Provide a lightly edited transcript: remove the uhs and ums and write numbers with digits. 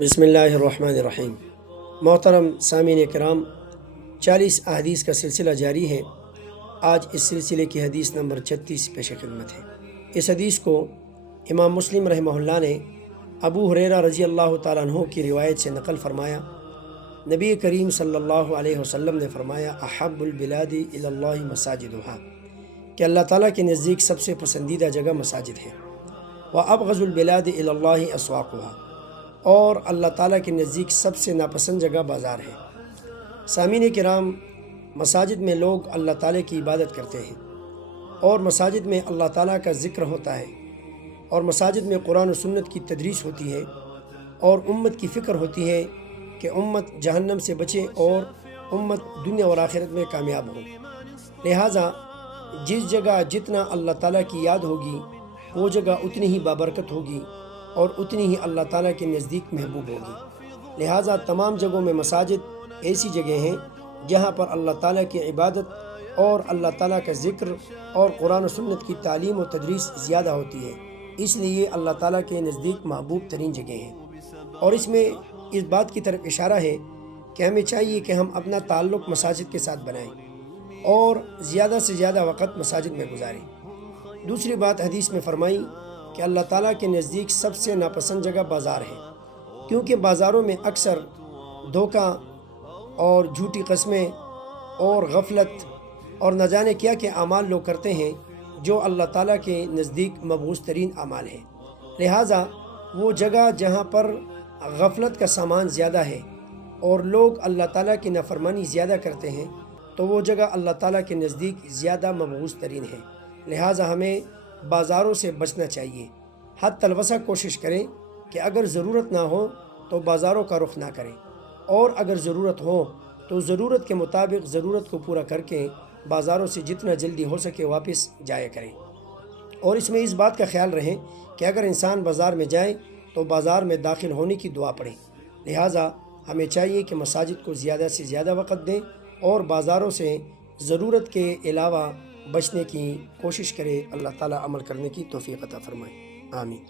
بسم اللہ الرحمن الرحیم۔ محترم سامعین کرام، 40 احادیث کا سلسلہ جاری ہے۔ آج اس سلسلے کی حدیث نمبر 36 پیش خدمت ہے۔ اس حدیث کو امام مسلم رحمہ اللہ نے ابو ہریرہ رضی اللہ تعالیٰ عنہ کی روایت سے نقل فرمایا۔ نبی کریم صلی اللہ علیہ وسلم نے فرمایا، احب البلاد الی اللہ مساجدہا، کہ اللہ تعالیٰ کے نزدیک سب سے پسندیدہ جگہ مساجد ہے۔ وابغض البلاد الی اللہ اسواقہا، اور اللہ تعالیٰ کے نزدیک سب سے ناپسند جگہ بازار ہے۔ سامعین کرام، مساجد میں لوگ اللہ تعالیٰ کی عبادت کرتے ہیں، اور مساجد میں اللہ تعالیٰ کا ذکر ہوتا ہے، اور مساجد میں قرآن و سنت کی تدریس ہوتی ہے، اور امت کی فکر ہوتی ہے کہ امت جہنم سے بچے اور امت دنیا اور آخرت میں کامیاب ہو۔ لہٰذا جس جگہ جتنا اللہ تعالیٰ کی یاد ہوگی، وہ جگہ اتنی ہی بابرکت ہوگی اور اتنی ہی اللہ تعالیٰ کے نزدیک محبوب ہوگی۔ لہٰذا تمام جگہوں میں مساجد ایسی جگہ ہیں جہاں پر اللہ تعالیٰ کی عبادت اور اللہ تعالیٰ کا ذکر اور قرآن و سنت کی تعلیم و تدریس زیادہ ہوتی ہے، اس لیے اللہ تعالیٰ کے نزدیک محبوب ترین جگہ ہیں۔ اور اس میں اس بات کی طرف اشارہ ہے کہ ہمیں چاہیے کہ ہم اپنا تعلق مساجد کے ساتھ بنائیں اور زیادہ سے زیادہ وقت مساجد میں گزاریں۔ دوسری بات حدیث میں فرمائی کہ اللہ تعالیٰ کے نزدیک سب سے ناپسند جگہ بازار ہے، کیونکہ بازاروں میں اکثر دھوکہ اور جھوٹی قسمیں اور غفلت اور نہ جانے کیا کہ اعمال لوگ کرتے ہیں جو اللہ تعالیٰ کے نزدیک مبغوض ترین اعمال ہیں۔ لہٰذا وہ جگہ جہاں پر غفلت کا سامان زیادہ ہے اور لوگ اللہ تعالیٰ کی نافرمانی زیادہ کرتے ہیں، تو وہ جگہ اللہ تعالیٰ کے نزدیک زیادہ مبغوض ترین ہے۔ لہٰذا ہمیں بازاروں سے بچنا چاہیے۔ حد الوسع کوشش کریں کہ اگر ضرورت نہ ہو تو بازاروں کا رخ نہ کریں، اور اگر ضرورت ہو تو ضرورت کے مطابق ضرورت کو پورا کر کے بازاروں سے جتنا جلدی ہو سکے واپس جایا کریں۔ اور اس میں اس بات کا خیال رہیں کہ اگر انسان بازار میں جائے تو بازار میں داخل ہونے کی دعا پڑھیں۔ لہٰذا ہمیں چاہیے کہ مساجد کو زیادہ سے زیادہ وقت دیں اور بازاروں سے ضرورت کے علاوہ بچنے کی کوشش کرے۔ اللہ تعالیٰ عمل کرنے کی توفیق عطا فرمائے، آمین۔